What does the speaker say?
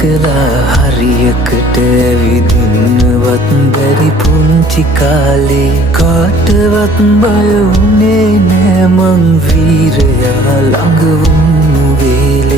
කලා හරියකට ඇවිදින්නවත් බැරි පුංචි කාලේ කාටවත් බය වුණේ නෑ මං වීරයා ළඟ වුණු වේලේ